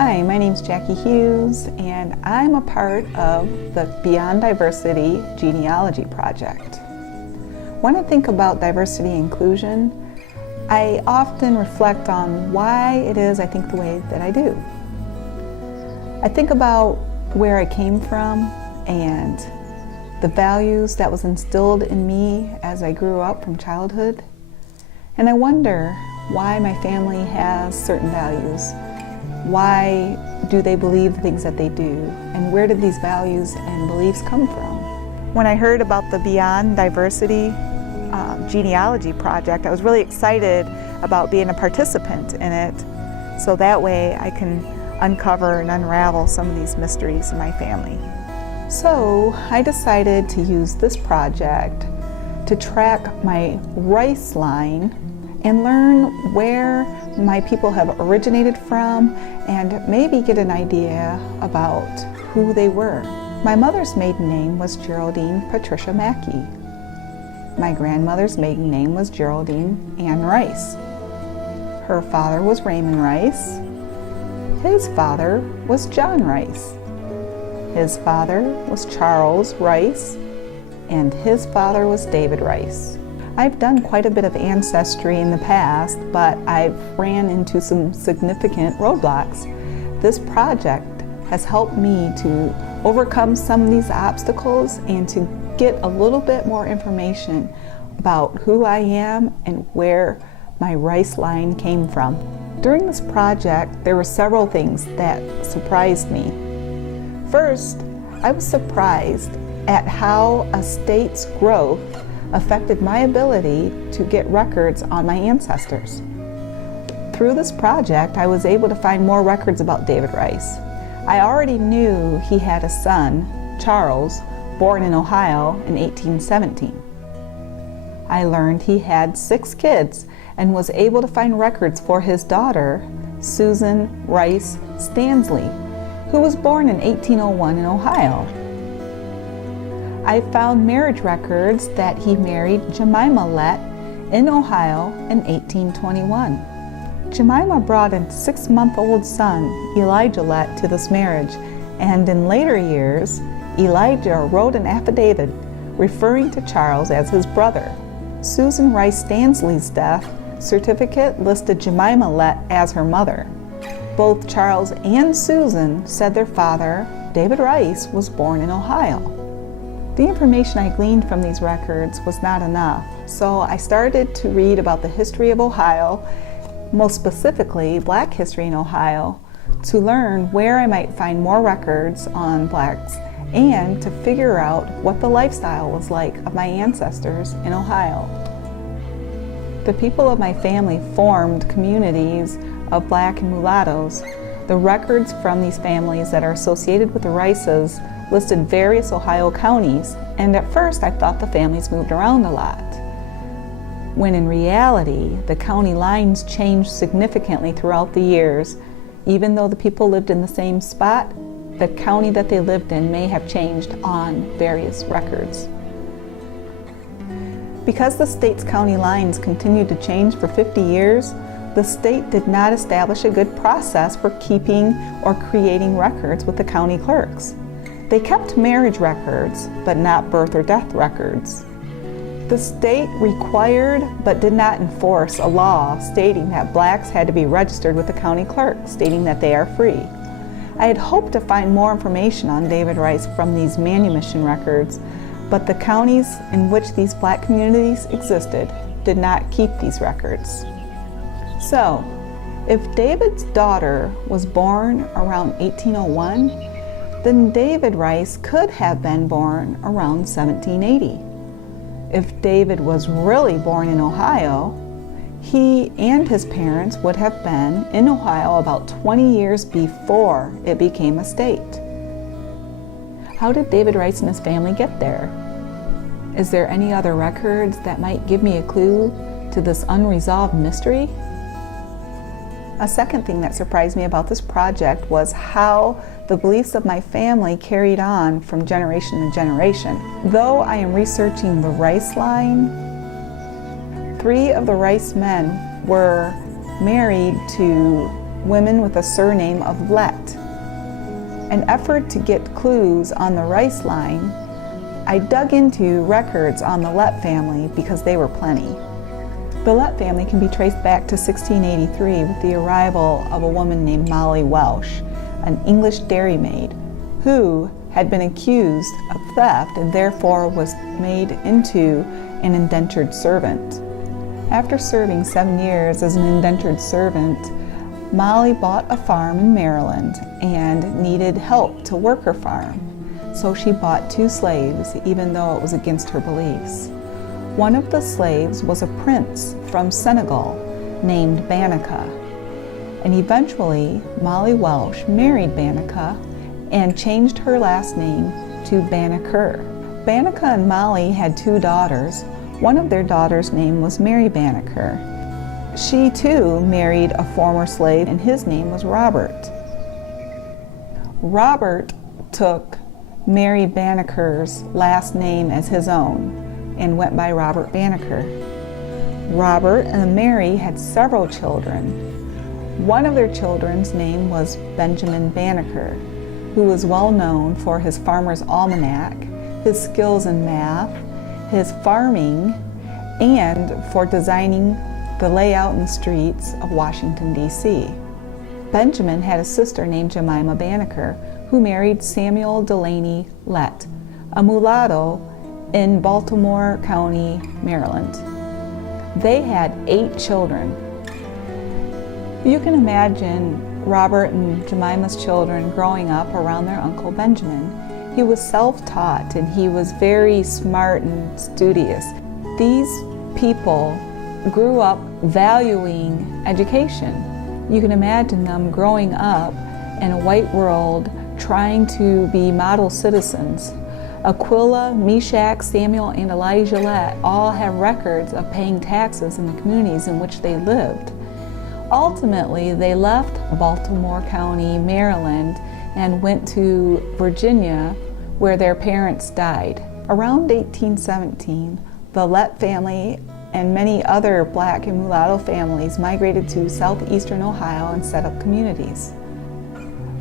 Hi, my name's Jackie Hughes, and I'm a part of the Beyond Diversity Genealogy project. When I think about diversity and inclusion, I often reflect on why it is I think the way that I do. I think about where I came from and the values that was instilled in me as I grew up from childhood. And I wonder why my family has certain values. Why do they believe the things that they do? And where did these values and beliefs come from? When I heard about the Beyond Diversity Genealogy project, I was really excited about being a participant in it, so that way I can uncover and unravel some of these mysteries in my family. So I decided to use this project to track my rice line and learn where my people have originated from and maybe get an idea about who they were. My mother's maiden name was Geraldine Patricia Mackey. My grandmother's maiden name was Geraldine Ann Rice. Her father was Raymond Rice. His father was John Rice. His father was Charles Rice, and his father was David Rice. I've done quite a bit of ancestry in the past, but I've ran into some significant roadblocks. This project has helped me to overcome some of these obstacles and to get a little bit more information about who I am and where my rice line came from. During this project, there were several things that surprised me. First, I was surprised at how a state's growth affected my ability to get records on my ancestors. Through this project, I was able to find more records about David Rice. I already knew he had a son, Charles, born in Ohio in 1817. I learned he had 6 kids and was able to find records for his daughter, Susan Rice Stanley, who was born in 1801 in Ohio. I found marriage records that he married Jemima Lett in Ohio in 1821. Jemima brought a 6-month-old son, Elijah Lett, to this marriage, and in later years, Elijah wrote an affidavit referring to Charles as his brother. Susan Rice Stanley's death certificate listed Jemima Lett as her mother. Both Charles and Susan said their father, David Rice, was born in Ohio. The information I gleaned from these records was not enough, so I started to read about the history of Ohio, most specifically Black history in Ohio, to learn where I might find more records on Blacks and to figure out what the lifestyle was like of my ancestors in Ohio. The people of my family formed communities of Black and mulattoes. The records from these families that are associated with the Rices listed various Ohio counties, and at first I thought the families moved around a lot, when in reality the county lines changed significantly throughout the years. Even though the people lived in the same spot, the county that they lived in may have changed on various records. Because the state's county lines continued to change for 50 years, the state did not establish a good process for keeping or creating records with the county clerks. They kept marriage records, but not birth or death records. The state required but did not enforce a law stating that Blacks had to be registered with the county clerk, stating that they are free. I had hoped to find more information on David Rice from these manumission records, but the counties in which these Black communities existed did not keep these records. So, if David's daughter was born around 1801, then David Rice could have been born around 1780. If David was really born in Ohio, he and his parents would have been in Ohio about 20 years before it became a state. How did David Rice and his family get there? Is there any other records that might give me a clue to this unresolved mystery? A second thing that surprised me about this project was how the beliefs of my family carried on from generation to generation. Though I am researching the Rice line, 3 of the Rice men were married to women with a surname of Lett. An effort to get clues on the Rice line, I dug into records on the Lett family because they were plenty. The Lett family can be traced back to 1683 with the arrival of a woman named Molly Welsh, an English dairymaid, who had been accused of theft and therefore was made into an indentured servant. After serving 7 years as an indentured servant, Molly bought a farm in Maryland and needed help to work her farm. So she bought 2 slaves, even though it was against her beliefs. One of the slaves was a prince from Senegal named Banaka. And eventually, Molly Welsh married Banaka and changed her last name to Banneker. Banaka and Molly had 2 daughters. One of their daughters' name was Mary Banneker. She too married a former slave, and his name was Robert. Robert took Mary Banneker's last name as his own and went by Robert Banneker. Robert and Mary had several children. One of their children's name was Benjamin Banneker, who was well known for his farmer's almanac, his skills in math, his farming, and for designing the layout and streets of Washington, D.C. Benjamin had a sister named Jemima Banneker, who married Samuel Delaney Lett, a mulatto in Baltimore County, Maryland. They had 8 children. You can imagine Robert and Jemima's children growing up around their Uncle Benjamin. He was self-taught and he was very smart and studious. These people grew up valuing education. You can imagine them growing up in a white world trying to be model citizens. Aquila, Meshach, Samuel, and Elijah Lett all have records of paying taxes in the communities in which they lived. Ultimately, they left Baltimore County, Maryland, and went to Virginia, where their parents died. Around 1817, the Lett family and many other black and mulatto families migrated to southeastern Ohio and set up communities.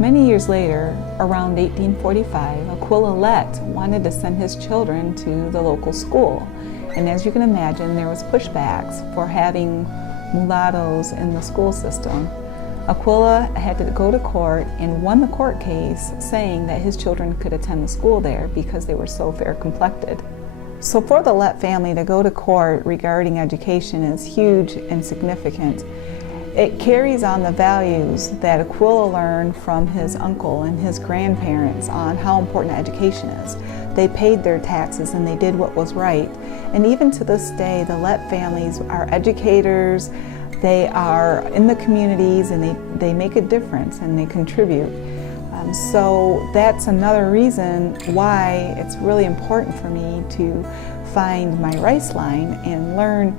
Many years later, around 1845, Aquila Lett wanted to send his children to the local school. And as you can imagine, there was pushbacks for having mulattoes in the school system. Aquila had to go to court and won the court case saying that his children could attend the school there because they were so fair complected. So for the Lett family to go to court regarding education is huge and significant. It carries on the values that Aquila learned from his uncle and his grandparents on how important education is. They paid their taxes and they did what was right. And even to this day, the Lett families are educators, they are in the communities, and they make a difference and they contribute. So that's another reason why it's really important for me to find my rice line and learn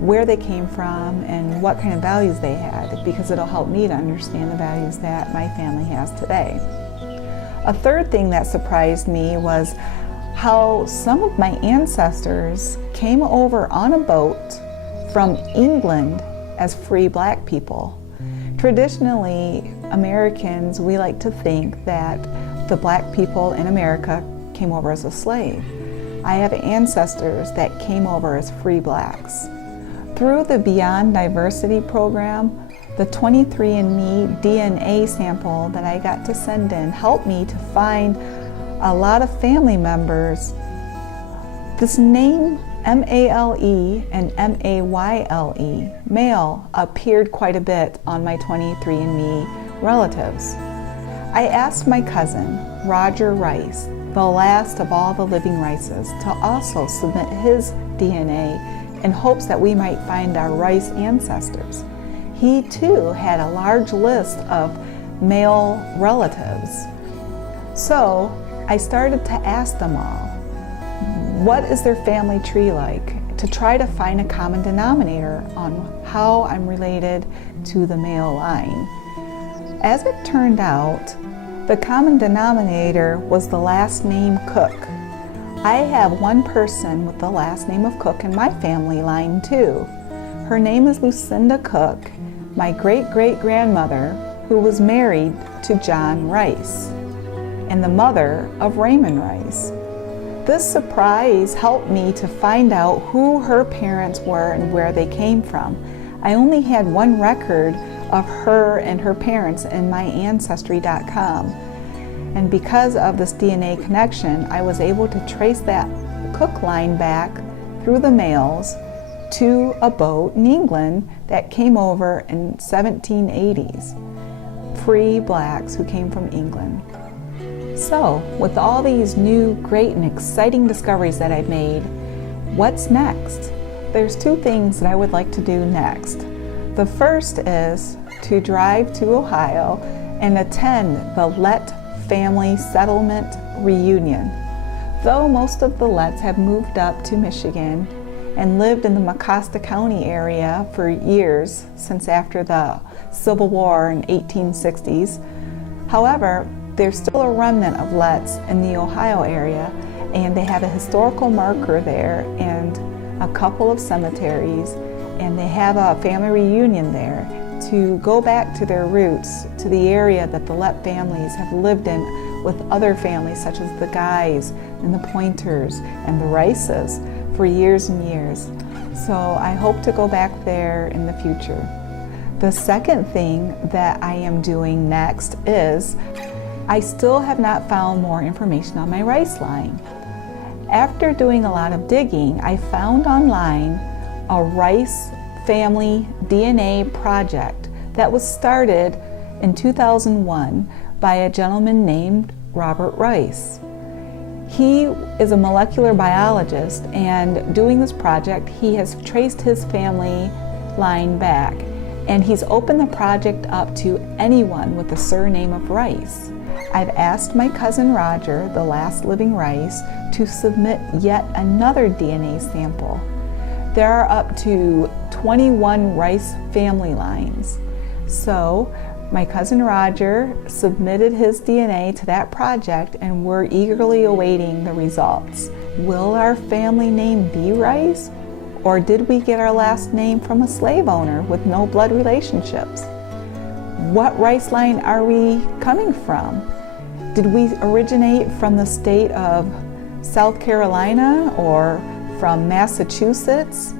where they came from and what kind of values they had, because it'll help me to understand the values that my family has today. A third thing that surprised me was how some of my ancestors came over on a boat from England as free black people. Traditionally, Americans, we like to think that the black people in America came over as a slave. I have ancestors that came over as free blacks. Through the Beyond Diversity program, the 23andMe DNA sample that I got to send in helped me to find a lot of family members. This name, M-A-L-E and M-A-Y-L-E, male, appeared quite a bit on my 23andMe relatives. I asked my cousin, Roger Rice, the last of all the living Rices, to also submit his DNA in hopes that we might find our Rice ancestors. He too had a large list of male relatives. So I started to ask them all, what is their family tree like, to try to find a common denominator on how I'm related to the male line. As it turned out, the common denominator was the last name Cook. I have one person with the last name of Cook in my family line too. Her name is Lucinda Cook. My great-great-grandmother who was married to John Rice and the mother of Raymond Rice. This surprise helped me to find out who her parents were and where they came from. I only had one record of her and her parents in my Ancestry.com. And because of this DNA connection, I was able to trace that Cook line back through the males to a boat in England that came over in 1780s. Free blacks who came from England. So, with all these new great and exciting discoveries that I've made, what's next? There's two things that I would like to do next. The first is to drive to Ohio and attend the Lett Family Settlement Reunion. Though most of the Letts have moved up to Michigan and lived in the Mecosta County area for years, since after the Civil War in 1860s. However, there's still a remnant of Letts in the Ohio area, and they have a historical marker there and a couple of cemeteries, and they have a family reunion there to go back to their roots, to the area that the Lett families have lived in with other families such as the Guys and the Pointers and the Rices for years and years. So I hope to go back there in the future. The second thing that I am doing next is I still have not found more information on my rice line. After doing a lot of digging, I found online a rice family DNA project that was started in 2001 by a gentleman named Robert Rice. He is a molecular biologist, and doing this project, he has traced his family line back, and he's opened the project up to anyone with the surname of Rice. I've asked my cousin Roger, the last living Rice, to submit yet another DNA sample. There are up to 21 Rice family lines. So my cousin Roger submitted his DNA to that project, and we're eagerly awaiting the results. Will our family name be Rice? Or did we get our last name from a slave owner with no blood relationships? What Rice line are we coming from? Did we originate from the state of South Carolina or from Massachusetts?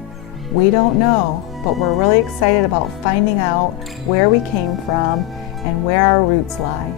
We don't know, but we're really excited about finding out where we came from and where our roots lie.